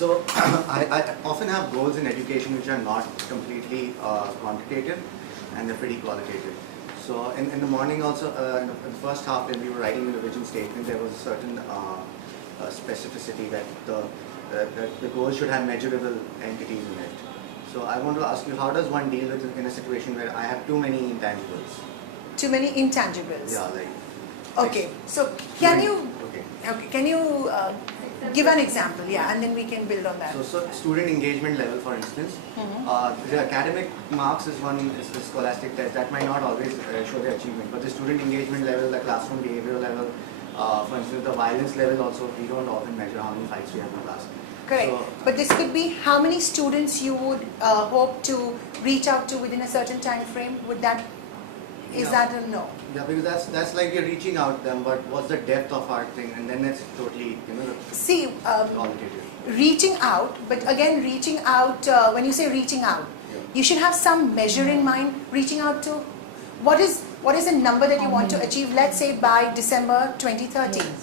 So I often have goals in education which are not completely quantitative, and they're pretty qualitative. So in the morning also, in the first half when we were writing the vision statement, there was a certain specificity that the goal should have measurable entities in it. So I want to ask you, how does one deal with in a situation where I have too many intangibles? Too many intangibles. Yeah, like. Okay, so can you Okay. can you give an example? Yeah, and then we can build on that. So student engagement level, for instance, the academic marks is the scholastic test that might not always show the achievement, but the student engagement level, the classroom behavioral level, for instance, the violence level also, we don't often measure how many fights we have in class. Correct. So, But this could be how many students you would hope to reach out to within a certain time frame. Would that is No. that a no? yeah, because that's like you're reaching out them, but what's the depth of our thing, and then it's totally See, qualitative. reaching out, but again, reaching out. When you say reaching out, Yeah. you should have some measure in mind. Reaching out to what is a number that you want to achieve? Let's say by December 2013.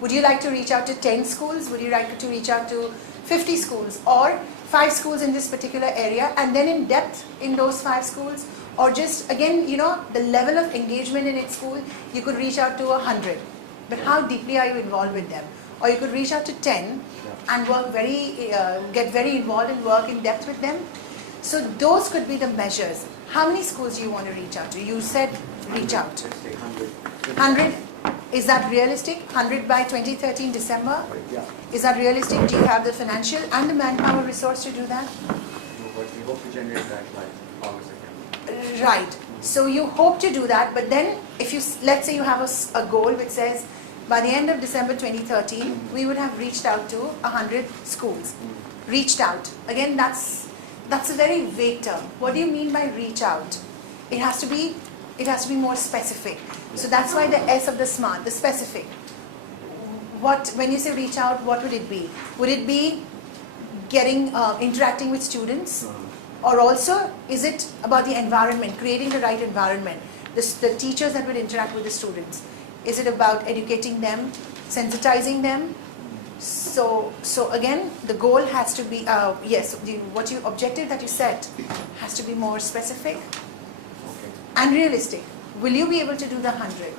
Would you like to reach out to 10 schools? Would you like to reach out to 50 schools or 5 schools in this particular area, and then in depth in those 5 schools? Or just, again, the level of engagement in its school, you could reach out to 100. But how deeply are you involved with them? Or you could reach out to 10 and work get very involved and work in depth with them. So those could be the measures. How many schools do you want to reach out to? You said reach out. Let's say 100. 100? Is that realistic? 100 by 2013 December? Yeah. Is that realistic? Do you have the financial and the manpower resource to do that? No, but we hope to generate that by August again. Right. So you hope to do that, but then if you, let's say you have a goal which says by the end of December 2013, we would have reached out to 100 schools. Reached out. Again, that's a very vague term. What do you mean by reach out? It has to be more specific. So that's why the S of the SMART, the specific. When you say reach out, what would it be? Would it be interacting with students? Or also, is it about the environment, creating the right environment? The teachers that would interact with the students. Is it about educating them, sensitizing them? So again, the goal has to be, yes, objective that you set has to be more specific and realistic. Will you be able to do the 100?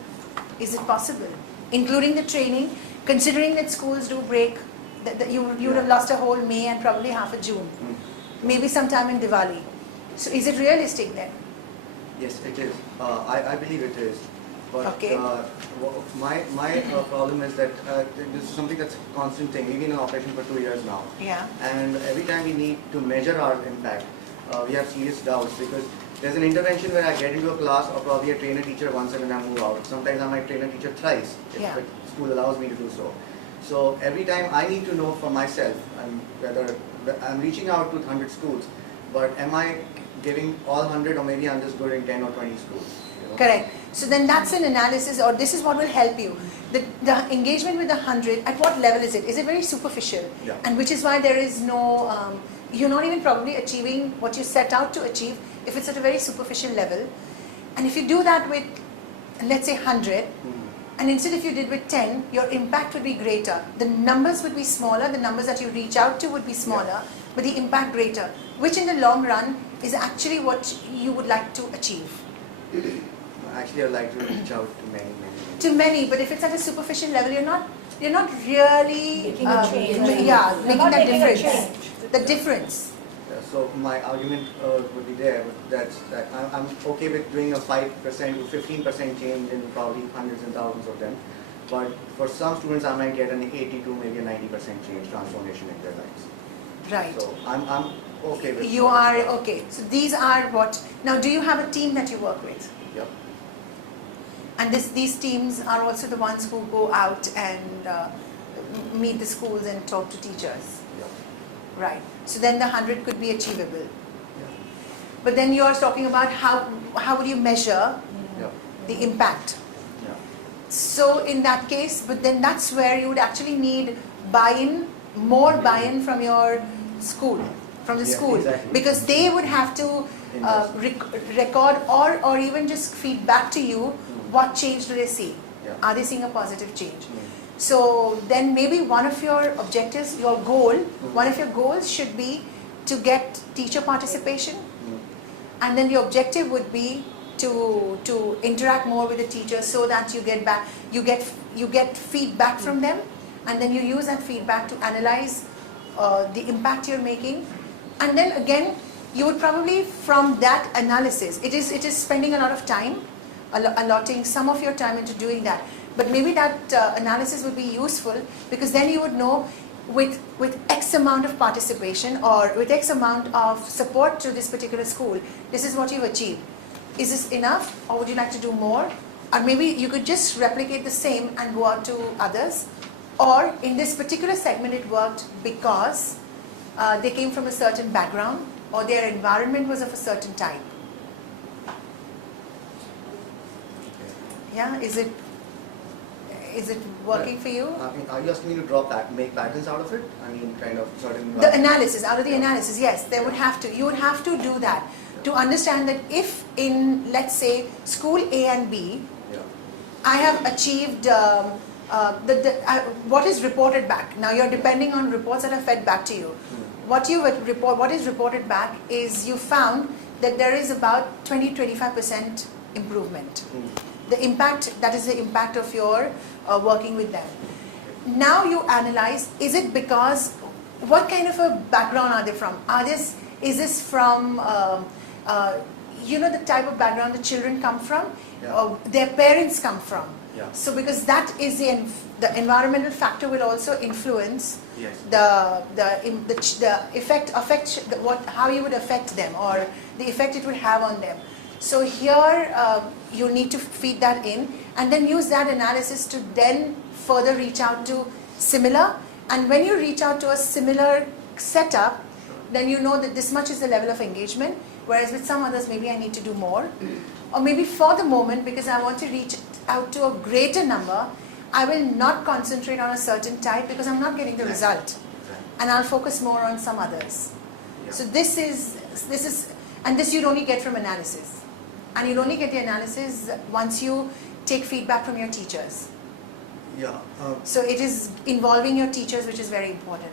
Is it possible? Including the training, considering that schools do break, that you would have lost a whole May and probably half a June. Maybe sometime in Diwali. So is it realistic then? Yes, it is. I believe it is. But Okay. my problem is that this is something that's a constant thing. We've been in operation for 2 years now. Yeah. And every time we need to measure our impact, we have serious doubts, because there's an intervention where I get into a class or probably I train a teacher once and then I move out. Sometimes I might train a teacher thrice if Yeah. the school allows me to do so. So every time I need to know for myself whether I'm reaching out to 100 schools, but am I giving all 100, or maybe I'm just good in 10 or 20 schools? Correct. So then that's an analysis, or this is what will help you. The engagement with the 100, at what level is it? Is it very superficial? Yeah. And which is why there is no, you're not even probably achieving what you set out to achieve if it's at a very superficial level. And if you do that with, let's say 100, and instead if you did with 10, your impact would be greater. The numbers would be smaller, the numbers that you reach out to would be smaller, but the impact greater, which in the long run is actually what you would like to achieve. Actually, I'd like to reach out to many. To many, but if it's at a superficial level, you're not really Making a change. making Not that making a difference. change. The difference. So my argument would be there, but that I'm okay with doing a 5% to 15% change in probably hundreds and thousands of them. But for some students, I might get an 80 to maybe a 90% change transformation in their lives. Right. So I'm okay with. You are okay. So these are what. Now, do you have a team that you work with? Yep. And these teams are also the ones who go out and meet the schools and talk to teachers. Yep. Right. So then the 100 could be achievable. Yep. But then you are talking about how would you measure Yep. the impact? Yep. So in that case, but then that's where you would actually need buy-in, more buy-in from your school, from the Yeah, school, exactly. because they would have to record or even just feed back to you what change do they see. Yeah. Are they seeing a positive change? So then maybe one of your objectives, your goal, one of your goals should be to get teacher participation, and then your objective would be to interact more with the teachers so that you get feedback from them, and then you use that feedback to analyze the impact you're making, and then again you would probably from that analysis, it is spending a lot of time, allotting some of your time into doing that, but maybe that analysis would be useful, because then you would know with X amount of participation or with X amount of support to this particular school, this is what you've achieved. Is this enough, or would you like to do more? Or maybe you could just replicate the same and go out to others. Or in this particular segment it worked because they came from a certain background or their environment was of a certain type. Yeah, is it working for you? I mean, are you asking me to make patterns out of it? I mean, kind of certain... The analysis, out of the analysis, yes, you would have to do that to understand that if in, let's say, school A and B, I have achieved what is reported back. Now you're depending on reports that are fed back to you. What is reported back is you found that there is about 20-25% improvement. The impact, that is the impact of your working with them. Now you analyze, is it because, what kind of a background are they from? Is this from, the type of background the children come from, or their parents come from? So because that is the environmental factor will also influence how you would affect them, or the effect it would have on them. So here you need to feed that in and then use that analysis to then further reach out to similar, and when you reach out to a similar setup, then you know that this much is the level of engagement, whereas with some others maybe I need to do more, or maybe for the moment, because I want to reach out to a greater number, I will not concentrate on a certain type because I'm not getting the result, and I'll focus more on some others. So this is and this you'd only get from analysis, and you'll only get the analysis once you take feedback from your teachers. So it is involving your teachers, which is very important.